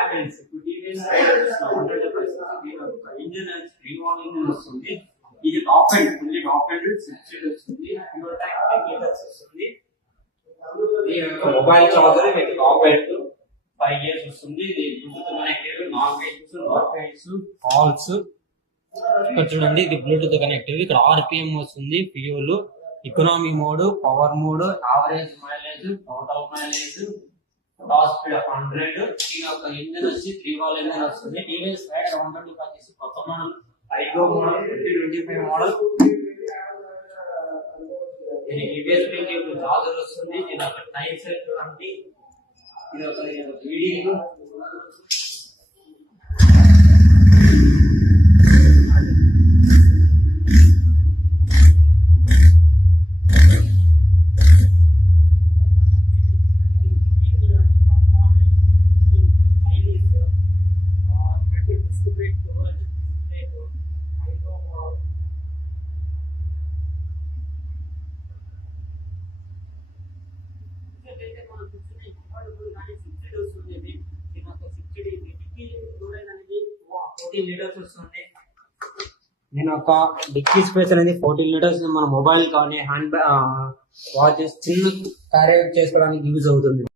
Happens ఇప్పుడు TVS engine రీవాల్వ్ engine వస్తుంది. ఇది top end fully top end 6 seat వస్తుంది. ఫ్యూయల్ ట్యాంక్ 10 లీటర్స్ వస్తుంది. మొబైల్ చార్జర్ మీకు టాప్ ఎండ్ 5 ఇయర్స్ వస్తుంది. ఇది Bluetooth connected, non wires, not wires, calls. ఇక్కడ చూడండి ఇది బ్లూటూత్ కనెక్టెడ్. ఇక్కడ ఆర్పిఎం వస్తుంది, fuel, economy mode, power mode, average mileage, total mileage, top speed 100. ఈ యొక్క ఇంజిన్ వచ్చి 3 వాల్ ఇంజిన్ వస్తుంది. టీవీఎస్ రైడర్ 125 చేసి కొత్త మోడల్, ఐగో మోడల్, 2025 మోడల్. ఇది యూఎస్బీ కేబుల్ చార్జర్ వస్తుంది. ఇది ఒక టైం సెట్ చూడండి. ఇది ఒక వీడియో నేను ఒక డిక్కీ స్పేస్ అనేది 14 లీటర్స్ మన మొబైల్ కానీ హ్యాండ్ వాచెస్ చిన్న క్యారీ చేసుకోవడానికి యూజ్ అవుతుంది.